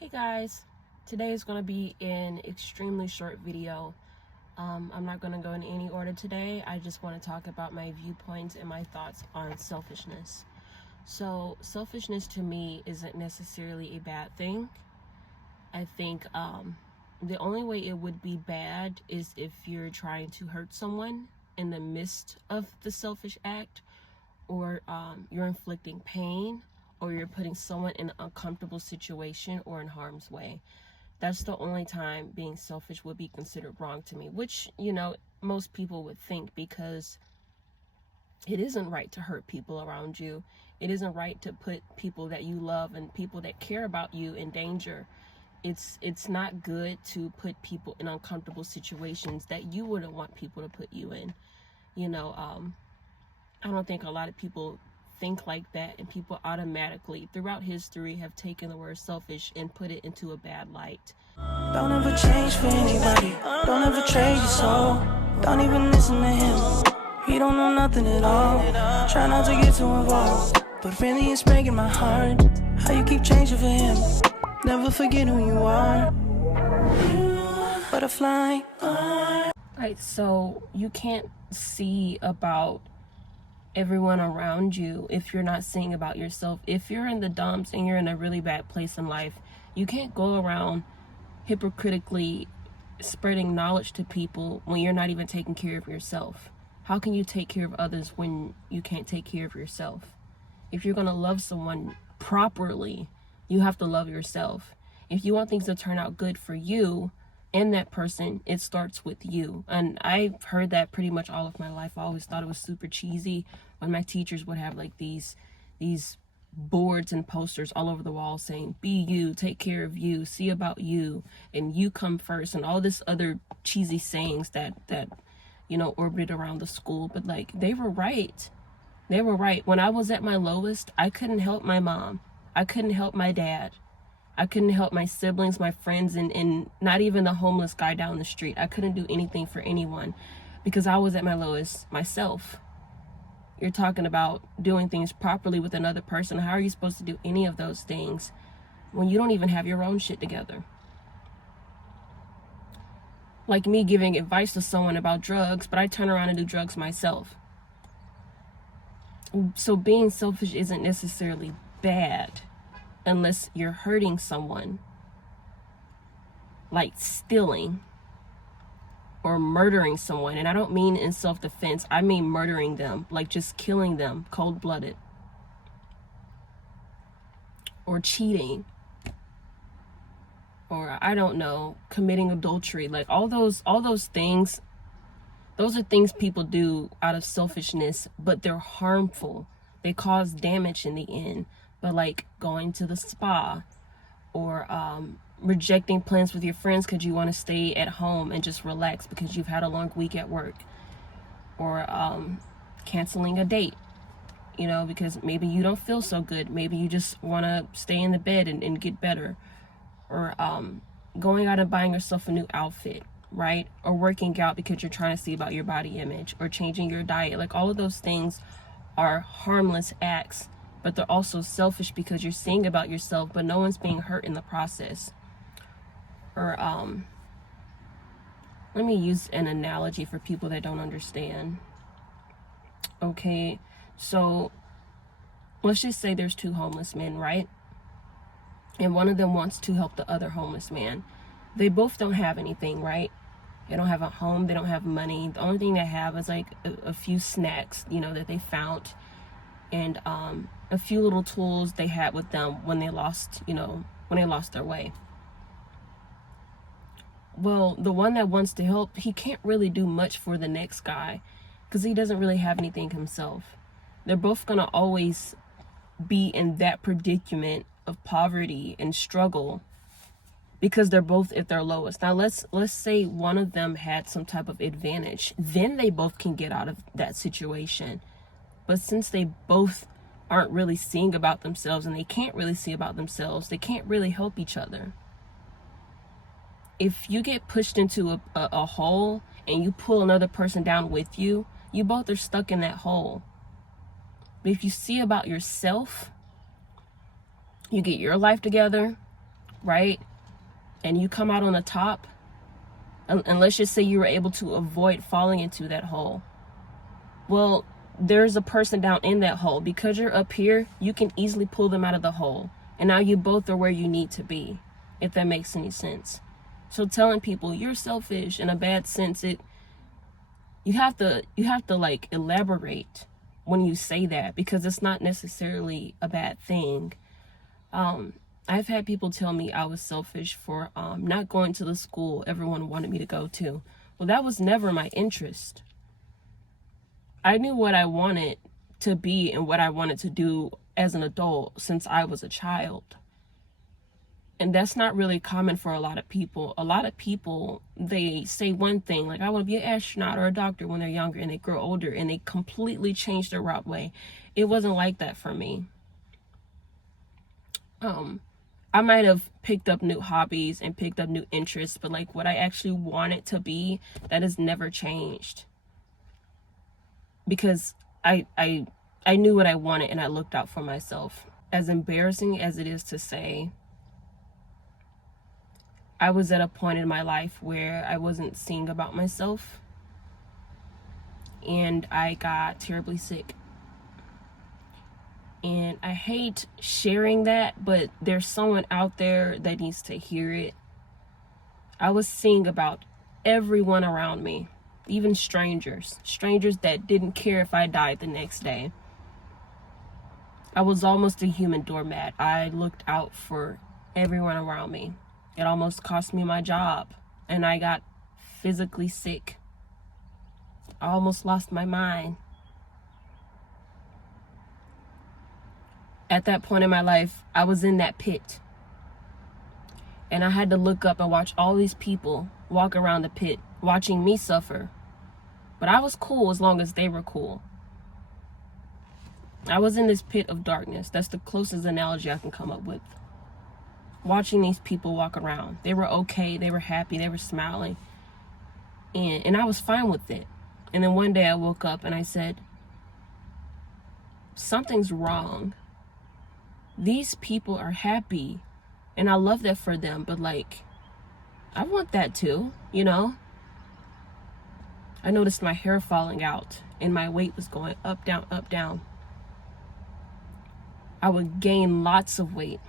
Hey guys, today is going to be an extremely short video. I'm not going to go in any order today. I just want to talk about my viewpoints and my thoughts on selfishness. So selfishness to me isn't necessarily a bad thing. I think the only way it would be bad is if you're trying to hurt someone in the midst of the selfish act, or you're inflicting pain, or you're putting someone in an uncomfortable situation or in harm's way. That's the only time being selfish would be considered wrong to me, which, most people would think, because it isn't right to hurt people around you. It isn't right to put people that you love and people that care about you in danger. It's not good to put people in uncomfortable situations that you wouldn't want people to put you in. I don't think a lot of people think like that, and people automatically throughout history have taken the word selfish and put it into a bad light. Don't ever change for anybody. Don't ever trade your soul. Don't even listen to him. He don't know nothing at all. Try not to get too involved, but really it's breaking my heart how you keep changing for him. Never forget who you are. Butterfly. Right, so you can't see about everyone around you if you're not seeing about yourself. If you're in the dumps and you're in a really bad place in life, you can't go around hypocritically spreading knowledge to people when you're not even taking care of yourself. How can you take care of others when you can't take care of yourself? If you're going to love someone properly, you have to love yourself. If you want things to turn out good for you and that person, it starts with you. And I've heard that pretty much all of my life. I always thought it was super cheesy when my teachers would have like these boards and posters all over the wall saying, be you, take care of you, see about you, and you come first, and all this other cheesy sayings that orbited around the school. But like, they were right. When I was at my lowest, I couldn't help my mom, I couldn't help my dad, I couldn't help my siblings, my friends, and not even the homeless guy down the street. I couldn't do anything for anyone because I was at my lowest myself. You're talking about doing things properly with another person. How are you supposed to do any of those things when you don't even have your own shit together? Like me giving advice to someone about drugs, but I turn around and do drugs myself. So being selfish isn't necessarily bad unless you're hurting someone, like stealing or murdering someone. And I don't mean in self-defense, I mean murdering them, like just killing them cold-blooded, or cheating, or I don't know, committing adultery. Like all those things, those are things people do out of selfishness, but they're harmful. They cause damage in the end. But like going to the spa, or rejecting plans with your friends because you want to stay at home and just relax because you've had a long week at work, or canceling a date, because maybe you don't feel so good. Maybe you just want to stay in the bed and get better, or going out and buying yourself a new outfit, right? Or working out because you're trying to see about your body image, or changing your diet. Like all of those things are harmless acts, but they're also selfish because you're seeing about yourself, but no one's being hurt in the process. Or let me use an analogy for people that don't understand. Okay, so let's just say there's two homeless men, right? And one of them wants to help the other homeless man. They both don't have anything, right? They don't have a home, they don't have money. The only thing they have is like a few snacks, that they found, and a few little tools they had with them when they lost their way. Well, the one that wants to help, he can't really do much for the next guy because he doesn't really have anything himself. They're both gonna always be in that predicament of poverty and struggle because they're both at their lowest. Now let's say one of them had some type of advantage, then they both can get out of that situation. But since they both aren't really seeing about themselves, and they can't really see about themselves, they can't really help each other. If you get pushed into a hole and you pull another person down with you, you both are stuck in that hole. But if you see about yourself, you get your life together, right? And you come out on the top, and let's just say you were able to avoid falling into that hole. Well, there's a person down in that hole. Because you're up here, you can easily pull them out of the hole. And now you both are where you need to be, if that makes any sense. So telling people you're selfish in a bad sense, you have to like elaborate when you say that, because it's not necessarily a bad thing. I've had people tell me I was selfish for not going to the school everyone wanted me to go to. Well, that was never my interest. I knew what I wanted to be and what I wanted to do as an adult since I was a child. And that's not really common for a lot of people. A lot of people, they say one thing, like, I want to be an astronaut or a doctor when they're younger, and they grow older and they completely change their route way. It wasn't like that for me. I might have picked up new hobbies and picked up new interests, but like what I actually wanted to be, that has never changed. Because I knew what I wanted and I looked out for myself. As embarrassing as it is to say, I was at a point in my life where I wasn't seeing about myself, and I got terribly sick. And I hate sharing that, but there's someone out there that needs to hear it. I was seeing about everyone around me, even strangers that didn't care if I died the next day. I was almost a human doormat. I looked out for everyone around me. It almost cost me my job, and I got physically sick. I almost lost my mind. At that point in my life, I was in that pit. And I had to look up and watch all these people walk around the pit, watching me suffer. But I was cool as long as they were cool. I was in this pit of darkness. That's the closest analogy I can come up with. Watching these people walk around. They were okay, they were happy, they were smiling. And I was fine with it. And then one day I woke up and I said, something's wrong. These people are happy, and I love that for them, but like, I want that too, you know? I noticed my hair falling out and my weight was going up, down, up, down. I would gain lots of weight,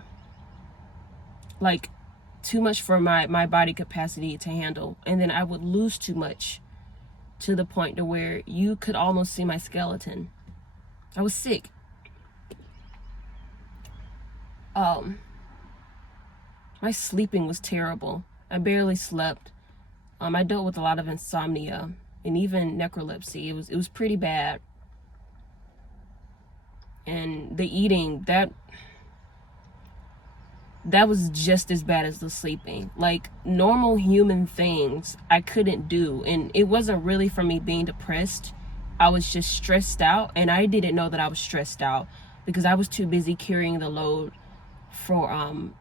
like too much for my body capacity to handle, and then I would lose too much to the point to where you could almost see my skeleton. I was sick. My sleeping was terrible. I barely slept. I dealt with a lot of insomnia and even necrolepsy. It was pretty bad. And the eating, that was just as bad as the sleeping. Like, normal human things I couldn't do, and it wasn't really from me being depressed. I was just stressed out, and I didn't know that I was stressed out because I was too busy carrying the load for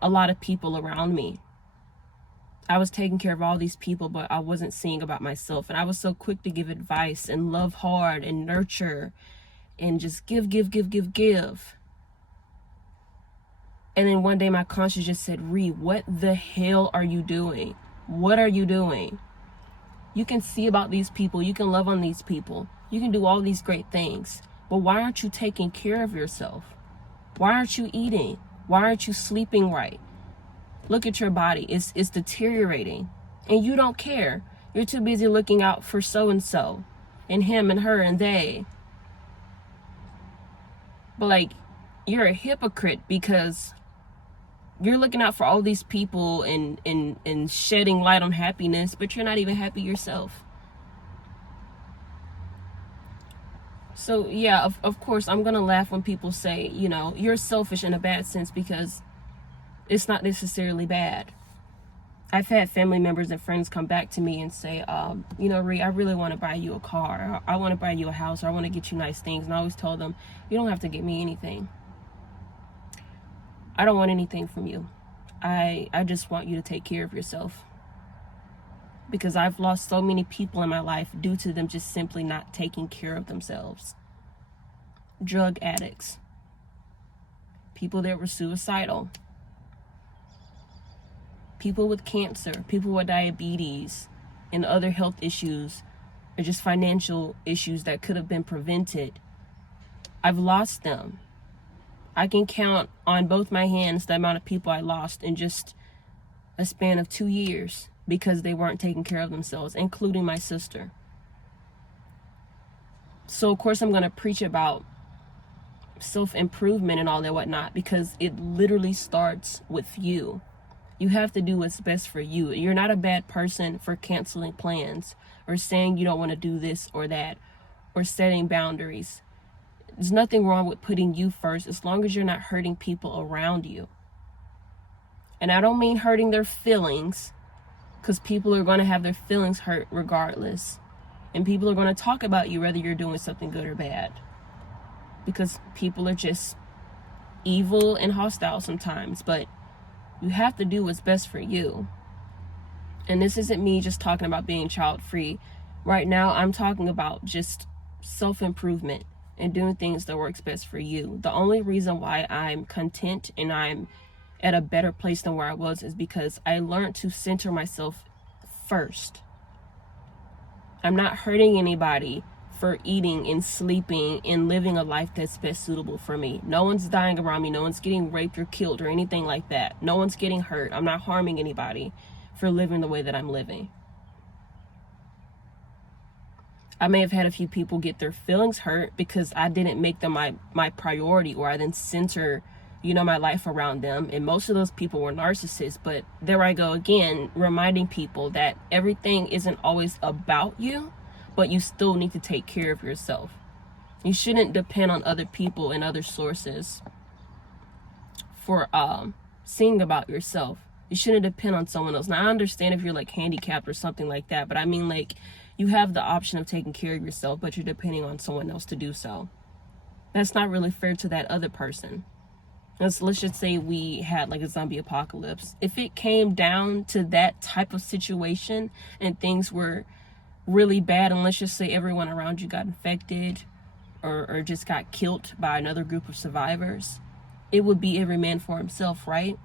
a lot of people around me. I was taking care of all these people, but I wasn't seeing about myself. And I was so quick to give advice and love hard and nurture and just give. And then one day my conscience just said, Ree, what the hell are you doing? What are you doing? You can see about these people. You can love on these people. You can do all these great things. But why aren't you taking care of yourself? Why aren't you eating? Why aren't you sleeping right? Look at your body. It's deteriorating. And you don't care. You're too busy looking out for so-and-so and him and her and they. But like, you're a hypocrite because you're looking out for all these people and shedding light on happiness, but you're not even happy yourself. So yeah, of course, I'm going to laugh when people say, you know, you're selfish in a bad sense, because it's not necessarily bad. I've had family members and friends come back to me and say, you know, Ree, I really want to buy you a car. I want to buy you a house. Or I want to get you nice things. And I always tell them, you don't have to get me anything. I don't want anything from you. I just want you to take care of yourself. Because I've lost so many people in my life due to them just simply not taking care of themselves. Drug addicts. People that were suicidal. People with cancer, people with diabetes and other health issues, or just financial issues that could have been prevented. I've lost them. I can count on both my hands the amount of people I lost in just a span of 2 years because they weren't taking care of themselves, including my sister. So of course I'm going to preach about self-improvement and all that whatnot, because it literally starts with you. You have to do what's best for you. You're not a bad person for canceling plans or saying you don't want to do this or that or setting boundaries. There's nothing wrong with putting you first as long as you're not hurting people around you. And I don't mean hurting their feelings, because people are going to have their feelings hurt regardless. And people are going to talk about you whether you're doing something good or bad, because people are just evil and hostile sometimes. But you have to do what's best for you. And this isn't me just talking about being child-free. Right now, I'm talking about just self-improvement and doing things that works best for you. The only reason why I'm content and I'm at a better place than where I was is because I learned to center myself first. I'm not hurting anybody for eating and sleeping and living a life that's best suitable for me. No one's dying around me. No one's getting raped or killed or anything like that. No one's getting hurt. I'm not harming anybody for living the way that I'm living. I may have had a few people get their feelings hurt because I didn't make them my priority, or I didn't center, my life around them. And most of those people were narcissists. But there I go again, reminding people that everything isn't always about you, but you still need to take care of yourself. You shouldn't depend on other people and other sources for seeing about yourself. You shouldn't depend on someone else. Now, I understand if you're like handicapped or something like that, but I mean, like, you have the option of taking care of yourself, but you're depending on someone else to do so. That's not really fair to that other person. Let's just say we had like a zombie apocalypse. If it came down to that type of situation and things were really bad, and let's just say everyone around you got infected or just got killed by another group of survivors, it would be every man for himself, right?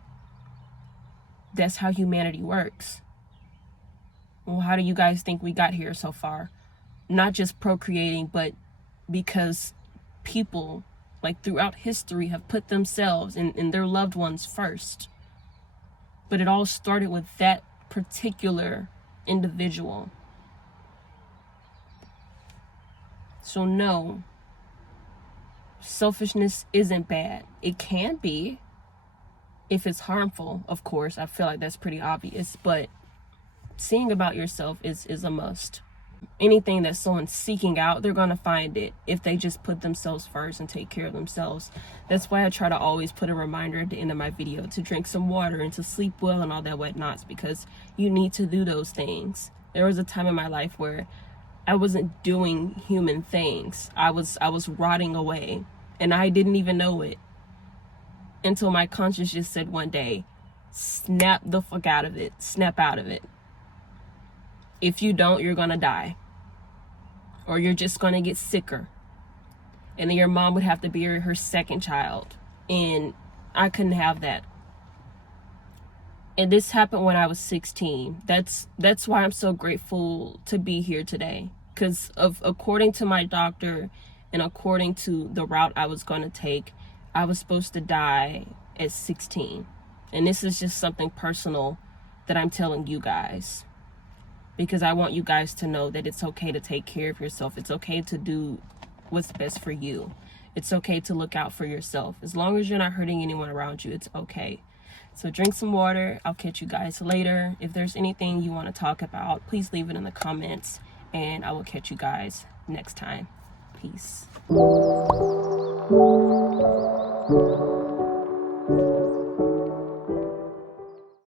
That's how humanity works. Well, how do you guys think we got here so far? Not just procreating, but because people, like throughout history, have put themselves and their loved ones first. But it all started with that particular individual. So no, selfishness isn't bad. It can be if it's harmful, of course. I feel like that's pretty obvious, but seeing about yourself is a must. Anything that someone's seeking out, they're going to find it if they just put themselves first and take care of themselves. That's why I try to always put a reminder at the end of my video to drink some water and to sleep well and all that whatnots, because you need to do those things. There was a time in my life where I wasn't doing human things. I was rotting away, and I didn't even know it until my conscience just said one day, snap the fuck out of it. Snap out of it. If you don't, you're gonna die, or you're just gonna get sicker, and then your mom would have to bury her second child, and I couldn't have that. And this happened when I was 16. That's why I'm so grateful to be here today, because according to my doctor and according to the route I was going to take, I was supposed to die at 16. And this is just something personal that I'm telling you guys, because I want you guys to know that it's okay to take care of yourself. It's okay to do what's best for you. It's okay to look out for yourself. As long as you're not hurting anyone around you, it's okay. So drink some water. I'll catch you guys later. If there's anything you want to talk about, please leave it in the comments, and I will catch you guys next time. Peace.